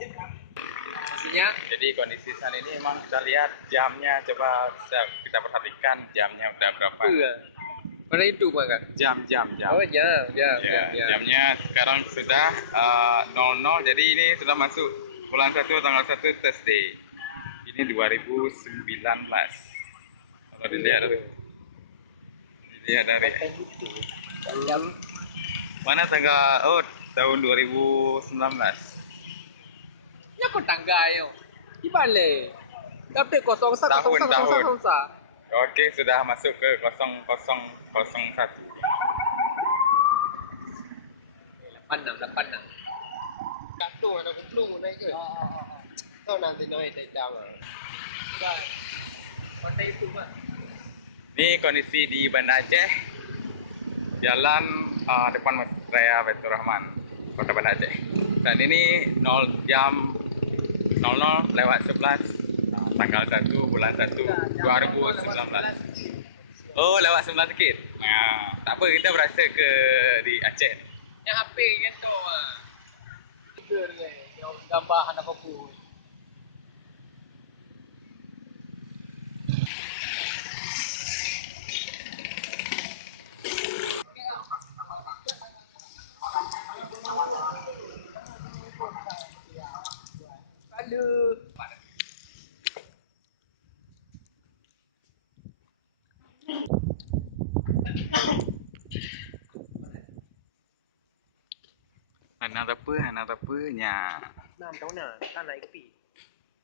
Maksudnya? Jadi kondisi saat ini memang kita lihat jamnya, coba kita perhatikan jamnya udah berapa. Mana itu kan? Jam. Oh jam. Jamnya sekarang sudah 00, jadi ini sudah masuk bulan 1 tanggal 1 Thursday. Ini 2019. Kalau dilihat dari Jam. mana tanggal tahun 2019. Ya kau tangga yo. Di balik. Tapi kosong satu. Oke, sudah masuk ke 0001. 86. Kartu ada belum naik ke? Tahu nanti naik dari jam. Baik. Kota itu Pak. Ini kondisi di Banda Aceh, jalan depan Masjid Raya Baitur Rahman, Kota Banda Aceh. Saat ini 00:11 tanggal 1 bulan 1 2019. Oh, lewat 9 sedikit. Nah, tak apa, kita berasa ke di Aceh. Yang HP gitu. Gambar anak aku. Aduh. Anak apa nya? Nah, tahu nak, tak naik pi.